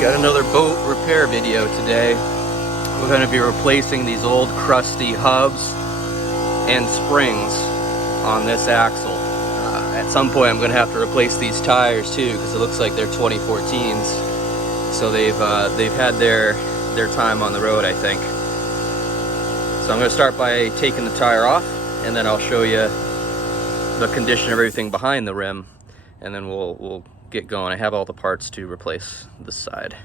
Got another boat repair video today. We're going to be replacing these old crusty hubs and springs on this axle. At some point I'm going to have to replace these tires too, because it looks like they're 2014s. So they've had their time on the road, I think. So I'm going to start by taking the tire off, and then I'll show you the condition of everything behind the rim, and then we'll get going. I have all the parts to replace this side.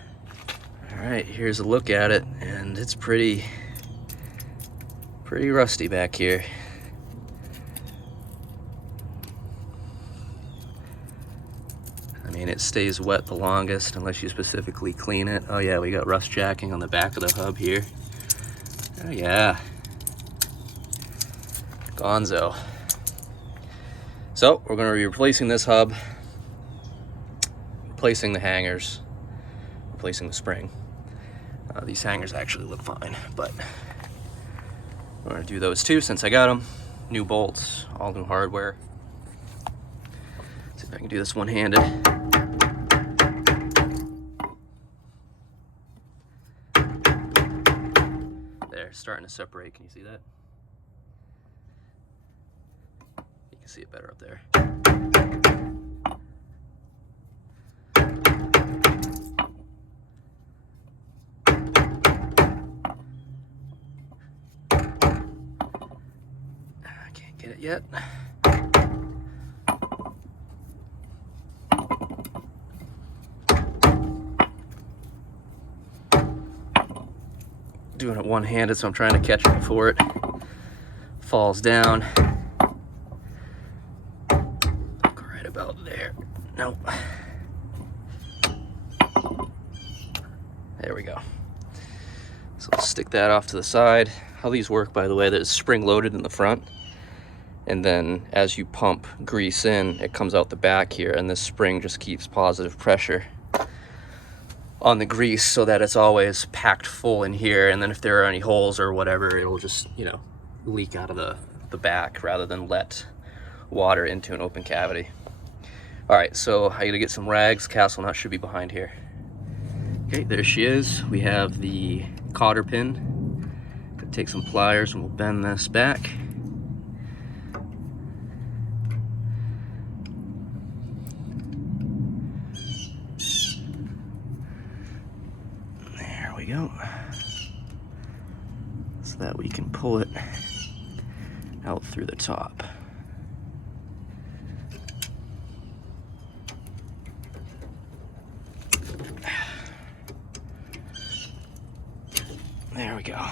All right, here's a look at it, and it's pretty rusty back here. I mean, it stays wet the longest unless you specifically clean it. Oh yeah, we got rust jacking on the back of the hub here. Oh yeah, gonzo. So we're going to be replacing this hub, replacing the hangers, replacing the spring. These hangers actually look fine, but we're going to do those too since I got them. New bolts, all new hardware. See if I can do this one-handed. There, starting to separate. Can you see that? You can see it better up there. Get it yet? Doing it one-handed, so I'm trying to catch it before it falls down. Right about there. Nope. There we go. So I'll stick that off to the side. How these work, by the way, there's spring loaded in the front, and then as you pump grease in, it comes out the back here, and this spring just keeps positive pressure on the grease so that it's always packed full in here, and then if there are any holes or whatever, it'll just, you know, leak out of the back rather than let water into an open cavity. All right, so I gotta get some rags. Castle nut should be behind here. Okay, there she is. We have the cotter pin. Gonna take some pliers and we'll bend this back. There we go. So that we can pull it out through the top. There we go.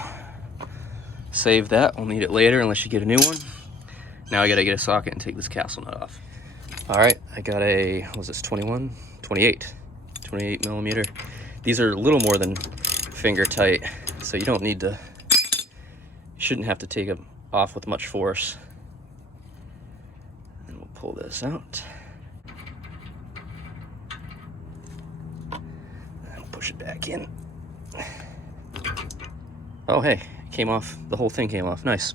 Save that, we'll need it later unless you get a new one. Now I gotta get a socket and take this castle nut off. All right, I got a, what was this, 28 millimeter. These are a little more than finger tight, so you don't need to, you shouldn't have to take them off with much force. And we'll pull this out. And push it back in. Oh, hey, it came off. The whole thing came off. Nice.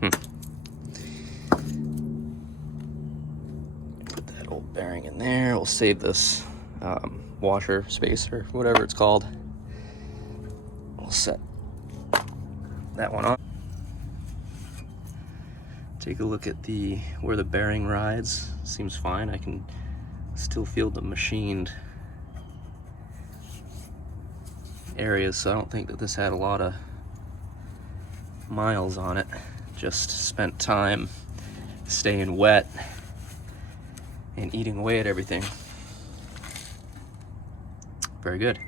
Put that old bearing in there. We'll save this washer space or whatever it's called. We'll set that one on. Take a look at where the bearing rides. Seems fine. I can still feel the machined areas, so I don't think that this had a lot of miles on it. Just spent time staying wet and eating away at everything. Very good.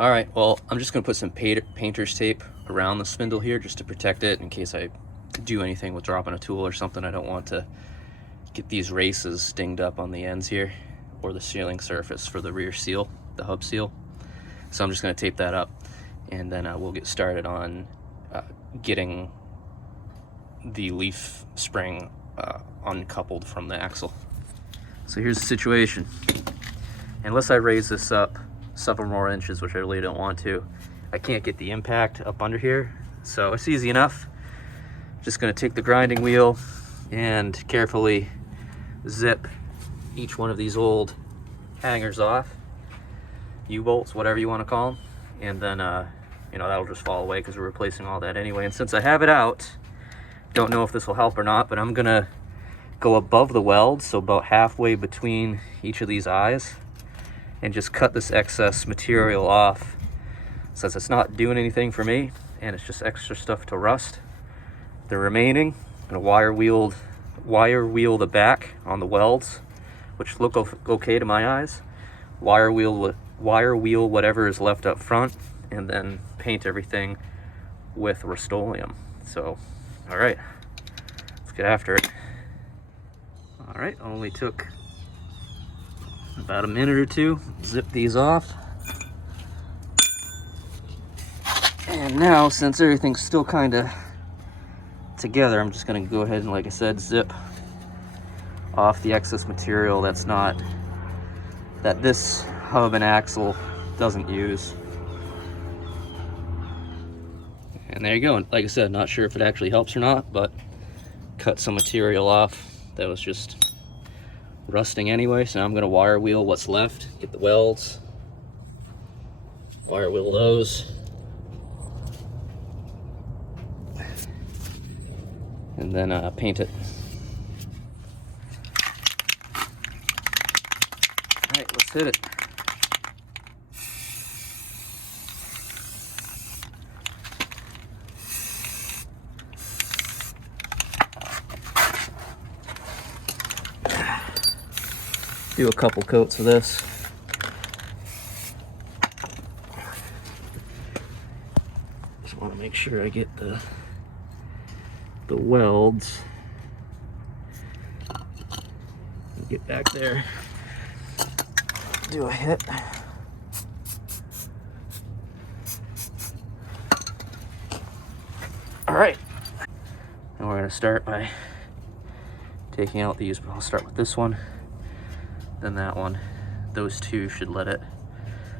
All right, well, I'm just gonna put some painter's tape around the spindle here just to protect it in case I do anything with dropping a tool or something. I don't want to get these races dinged up on the ends here or the sealing surface for the rear seal, the hub seal. So I'm just going to tape that up, and then we'll get started on getting the leaf spring uncoupled from the axle. So here's the situation. Unless I raise this up several more inches, which I really don't want to, I can't get the impact up under here. So it's easy enough. Just gonna take the grinding wheel and carefully zip each one of these old hangers off, U-bolts, whatever you want to call them, and then you know, that'll just fall away because we're replacing all that anyway. And since I have it out, don't know if this will help or not, but I'm gonna go above the weld, so about halfway between each of these eyes, and just cut this excess material off, since it's not doing anything for me and it's just extra stuff to rust. The remaining, I'm gonna wire wheel the back on the welds, which look okay to my eyes. Wire wheel whatever is left up front, and then paint everything with Rust-Oleum. So, all right, let's get after it. All right, only took about a minute or two. Zip these off. And now, since everything's still kind of together, I'm just gonna go ahead and, like I said, zip off the excess material that this hub and axle doesn't use. And there you go. And like I said, not sure if it actually helps or not, but cut some material off that was just rusting anyway. So now I'm gonna wire wheel what's left, get the welds, wire wheel those, and then paint it. All right, let's hit it. Do a couple coats of this. Just want to make sure I get the welds. Get back there. Do a hit. All right. And we're going to start by taking out these, but I'll start with this one, then that one. Those two should let it.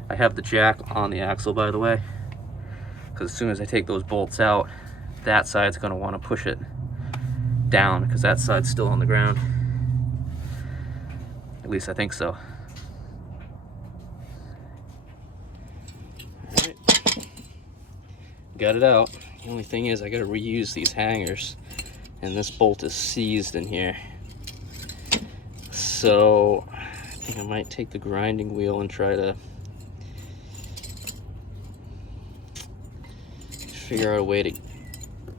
I have the jack on the axle, by the way, because as soon as I take those bolts out, that side's going to want to push it down because that side's still on the ground. At least I think so. All right. Got it out. The only thing is I got to reuse these hangers, and this bolt is seized in here. So I think I might take the grinding wheel and try to figure out a way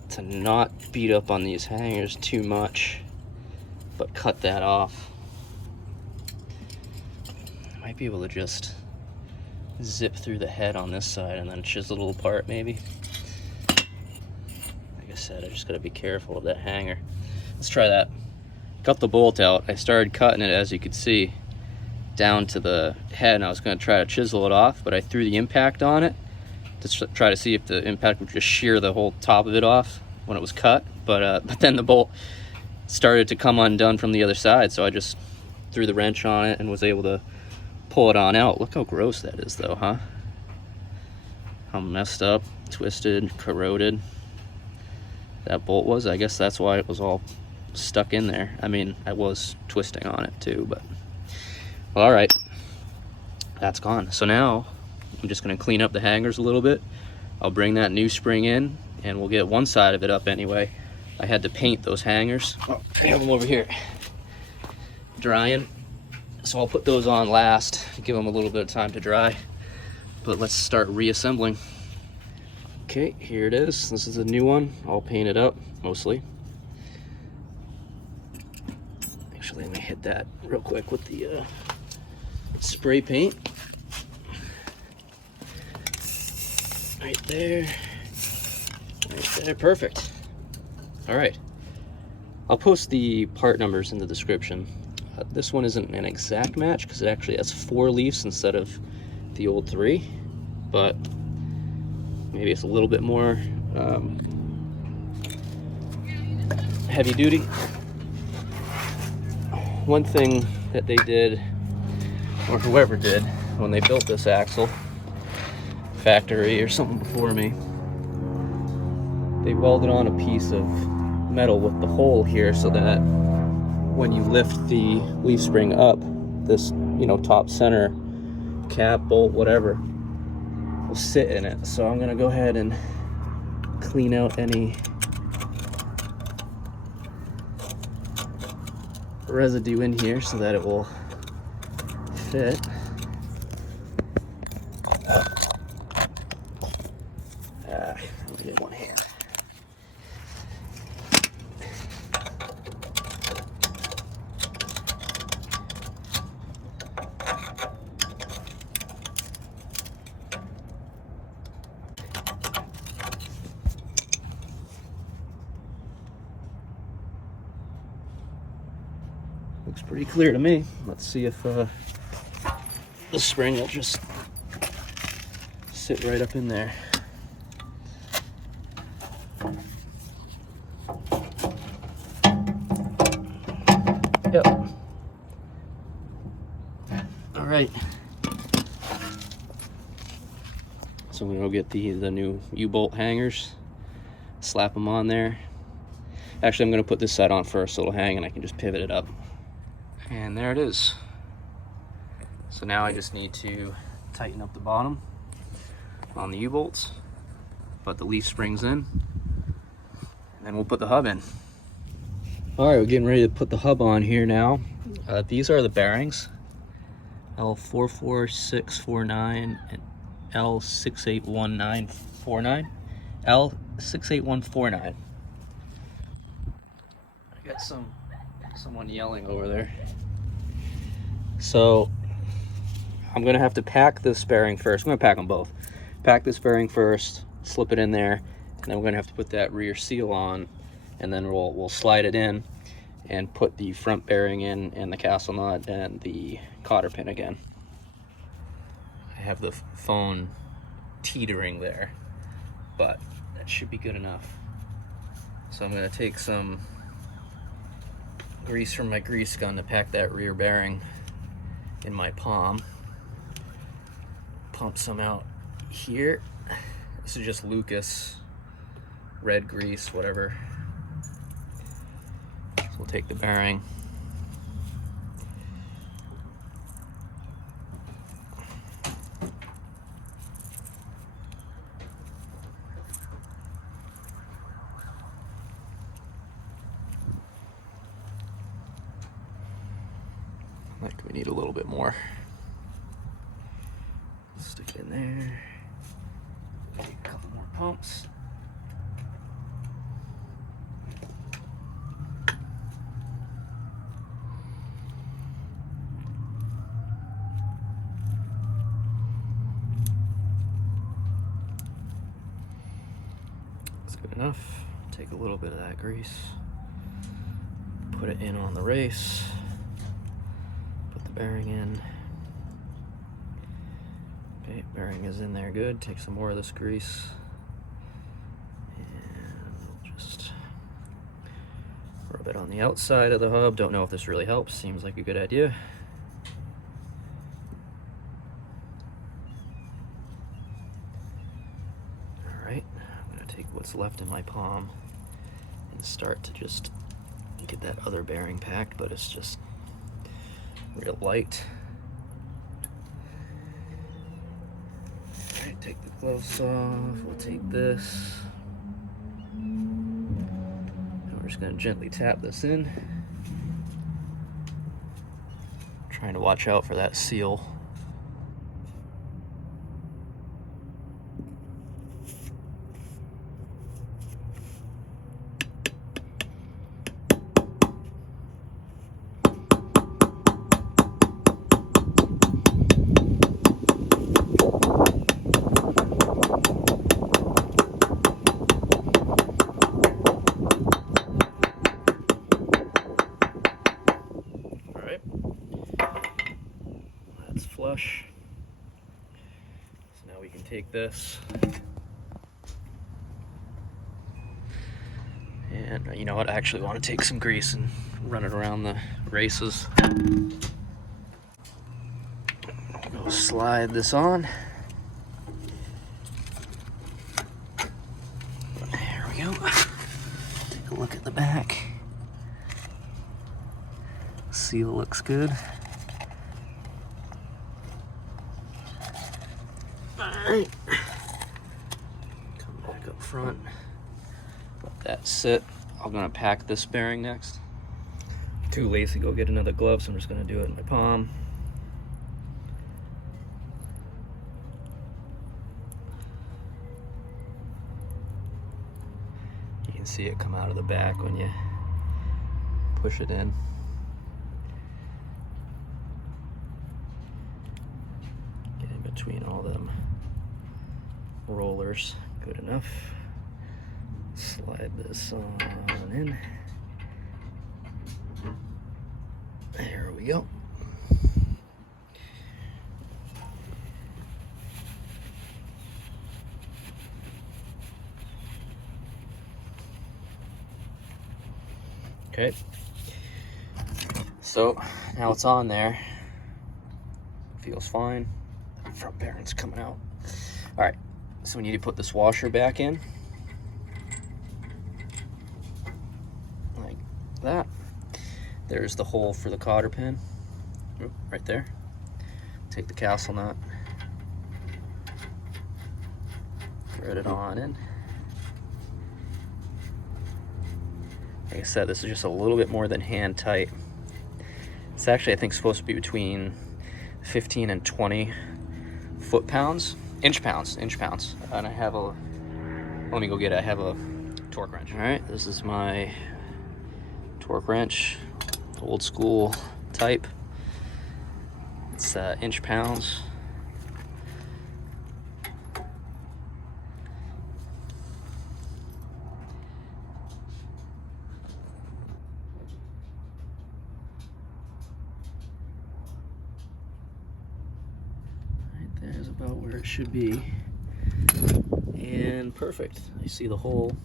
to not beat up on these hangers too much, but cut that off. I might be able to just zip through the head on this side and then chisel it apart maybe. Like I said, I just gotta be careful of that hanger. Let's try that. Got the bolt out. I started cutting it, as you could see, down to the head, and I was going to try to chisel it off, but I threw the impact on it to try to see if the impact would just shear the whole top of it off when it was cut, but then the bolt started to come undone from the other side, so I just threw the wrench on it and was able to pull it on out. Look how gross that is though, huh? How messed up, twisted, corroded that bolt was. I guess that's why it was all stuck in there. I mean, I was twisting on it too, but well, all right, that's gone. So now I'm just going to clean up the hangers a little bit. I'll bring that new spring in and we'll get one side of it up anyway. I had to paint those hangers. Oh, I have them over here drying, so I'll put those on last to give them a little bit of time to dry. But let's start reassembling. Okay, here it is. This is a new one, all painted up mostly. Actually, let me hit that real quick with the spray paint. Right there, perfect. All right, I'll post the part numbers in the description. This one isn't an exact match because it actually has 4 leaves instead of the old 3, but maybe it's a little bit more heavy duty. One thing that they did, or whoever did, when they built this axle, factory or something before me, they welded on a piece of metal with the hole here so that when you lift the leaf spring up, this, you know, top center cap, bolt, whatever, will sit in it. So I'm gonna go ahead and clean out any residue in here so that it will fit. Let me get one hand. Looks pretty clear to me. Let's see if the spring will just sit right up in there. Yep. All right. So I'm gonna go get the new U-bolt hangers, slap them on there. Actually, I'm gonna put this side on first so it'll hang and I can just pivot it up. And there it is. So now I just need to tighten up the bottom on the U-bolts, put the leaf springs in, and then we'll put the hub in. All right, we're getting ready to put the hub on here now. These are the bearings, L44649 and L68149. L68149. I got someone yelling over there. So I'm gonna have to pack this bearing first. I'm gonna pack them both. Pack this bearing first, slip it in there, and then we're gonna have to put that rear seal on, and then we'll slide it in and put the front bearing in and the castle nut and the cotter pin again. I have the phone teetering there, but that should be good enough. So I'm gonna take some grease from my grease gun to pack that rear bearing in my palm. Pump some out here. This is just Lucas red grease, whatever. So we'll take the bearing, like we need a little bit more. Stick it in there. Take a couple more pumps. That's good enough. Take a little bit of that grease, put it in on the race, put the bearing in. Okay, bearing is in there good. Take some more of this grease and we'll just rub it on the outside of the hub. Don't know if this really helps. Seems like a good idea. All right, I'm gonna take what's left in my palm and start to just get that other bearing packed, but it's just real light. Alright, take the gloves off. We'll take this. And we're just going to gently tap this in. Trying to watch out for that seal. Flush. So now we can take this and you know what, I actually want to take some grease and run it around the races. Go slide this on. There we go. Take a look at the back. Seal looks good. Alright. Come back up front. Let that sit. I'm gonna pack this bearing next. Too lazy to go get another glove, so I'm just gonna do it in my palm. You can see it come out of the back when you push it in. Get in between all them rollers. Good enough. Slide this on in. There we go. Okay. So now it's on there. Feels fine. Front bearing's coming out. All right. So we need to put this washer back in. Like that. There's the hole for the cotter pin. Oop, right there. Take the castle nut. Thread it on in. Like I said, this is just a little bit more than hand tight. It's actually, I think, supposed to be between 15 and 20 foot-pounds. Inch pounds. And I have a, let me go get it. I have a torque wrench. All right, this is my torque wrench, old school type. It's inch pounds. There's about where it should be. And perfect. I see the hole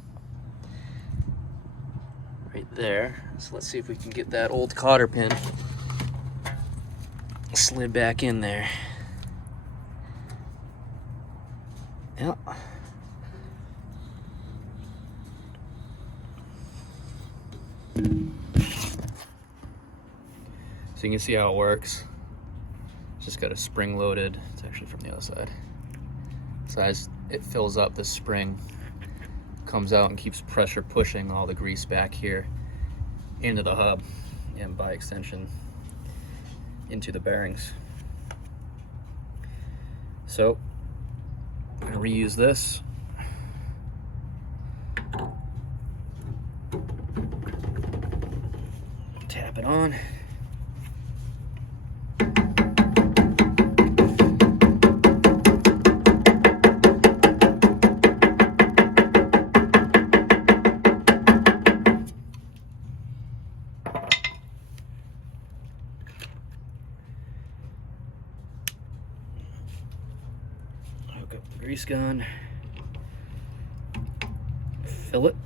right there. So let's see if we can get that old cotter pin slid back in there. Yep. So you can see how it works. Just got a spring loaded. It's actually from the other side. So as it fills up, the spring comes out and keeps pressure pushing all the grease back here into the hub, and by extension into the bearings. So I'm gonna reuse this. Tap it on. Hook up the grease gun, fill it.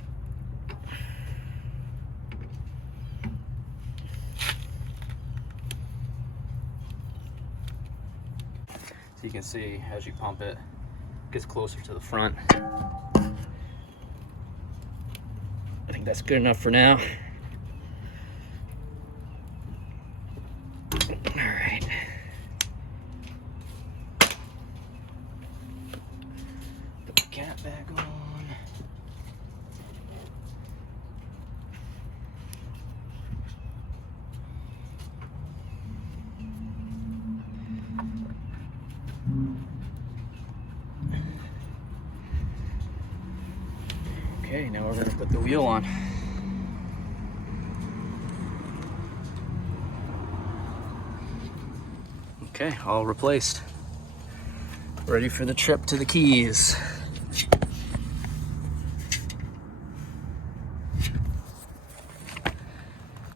So you can see as you pump it, it gets closer to the front. I think that's good enough for now. All right. Put the cap back on. Okay, now we're gonna put the wheel on. Okay, all replaced. Ready for the trip to the Keys.